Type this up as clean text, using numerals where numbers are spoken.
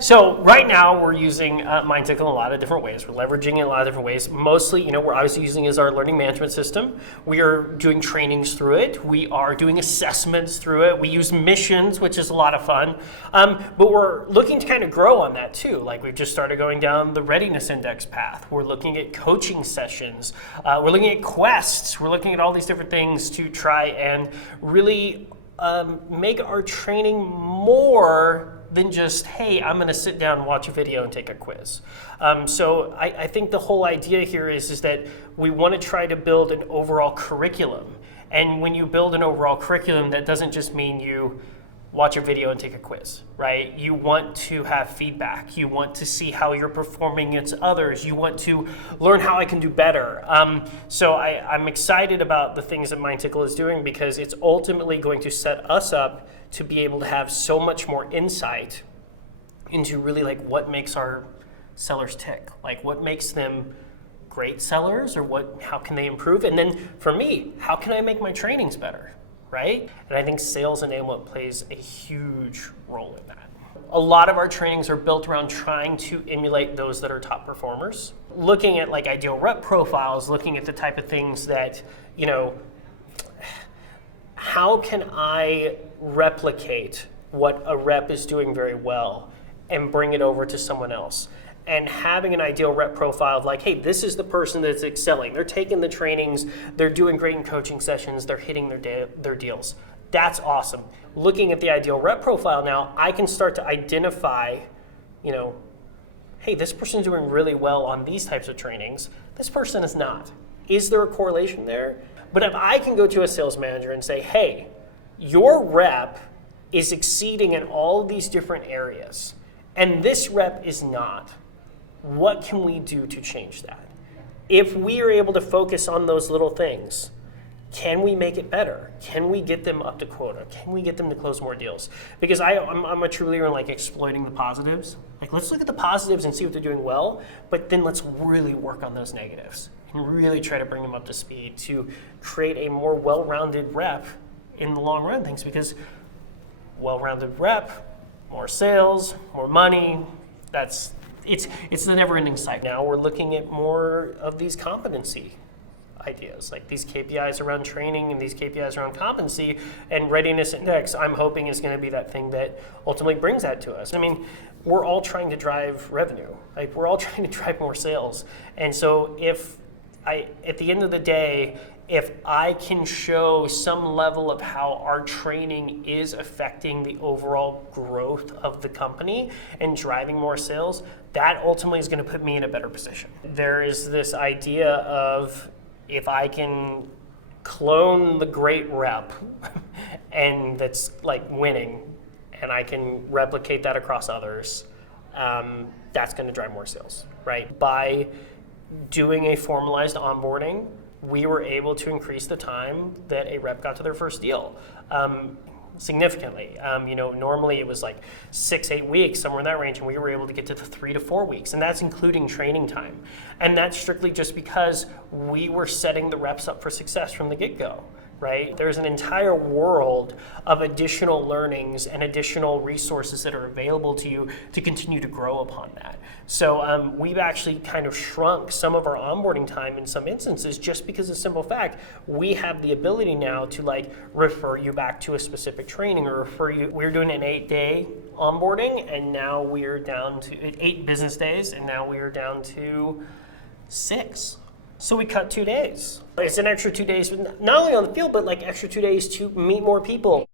So right now we're using Mindtickle in a lot of different ways. We're leveraging it in a lot of different ways. Mostly, we're obviously using it as our learning management system. We are doing trainings through it. We are doing assessments through it. We use missions, which is a lot of fun. But we're looking to kind of grow on that too. Like we've just started going down the readiness index path. We're looking at coaching sessions. We're looking at quests. We're looking at all these different things to try and really make our training more than just, hey, I'm going to sit down and watch a video and take a quiz. So I think the whole idea here is that we want to try to build an overall curriculum. And when you build an overall curriculum, that doesn't just mean you watch a video and take a quiz, right? You want to have feedback. You want to see how you're performing against others. You want to learn how I can do better. So I'm excited about the things that Mindtickle is doing because it's ultimately going to set us up to be able to have so much more insight into really like what makes our sellers tick, like what makes them great sellers, or how can they improve? And then for me, how can I make my trainings better, right? And I think sales enablement plays a huge role in that. A lot of our trainings are built around trying to emulate those that are top performers, looking at like ideal rep profiles, looking at the type of things that, how can I replicate what a rep is doing very well and bring it over to someone else? And having an ideal rep profile of like, hey, this is the person that's excelling. They're taking the trainings, they're doing great in coaching sessions, they're hitting their deals. That's awesome. Looking at the ideal rep profile now, I can start to identify, hey, this person's doing really well on these types of trainings. This person is not. Is there a correlation there? But if I can go to a sales manager and say, hey, your rep is exceeding in all of these different areas, and this rep is not, what can we do to change that? If we are able to focus on those little things, can we make it better? Can we get them up to quota? Can we get them to close more deals? Because I'm a true believer in like exploiting the positives. Like let's look at the positives and see what they're doing well, but then let's really work on those negatives and really try to bring them up to speed to create a more well-rounded rep in the long run things, because well-rounded rep, more sales, more money, it's the never-ending cycle. Now we're looking at more of these competency ideas, like these KPIs around training and these KPIs around competency, and readiness index, I'm hoping is going to be that thing that ultimately brings that to us. I mean, we're all trying to drive revenue. Like we're all trying to drive more sales. And so at the end of the day, if I can show some level of how our training is affecting the overall growth of the company and driving more sales, that ultimately is going to put me in a better position. There is this idea of if I can clone the great rep and that's like winning, and I can replicate that across others, that's going to drive more sales, right? By doing a formalized onboarding, we were able to increase the time that a rep got to their first deal significantly. Normally it was like 6-8 weeks, somewhere in that range, and we were able to get to the 3 to 4 weeks, and that's including training time. And that's strictly just because we were setting the reps up for success from the get-go. Right? There's an entire world of additional learnings and additional resources that are available to you to continue to grow upon that. So we've actually kind of shrunk some of our onboarding time in some instances just because of the simple fact we have the ability now to like refer you back to a specific training or refer you. We're doing an 8-day onboarding, and now we're down to 8 business days, and now we are down to 6. So we cut 2 days. It's an extra 2 days, not only on the field, but like extra 2 days to meet more people.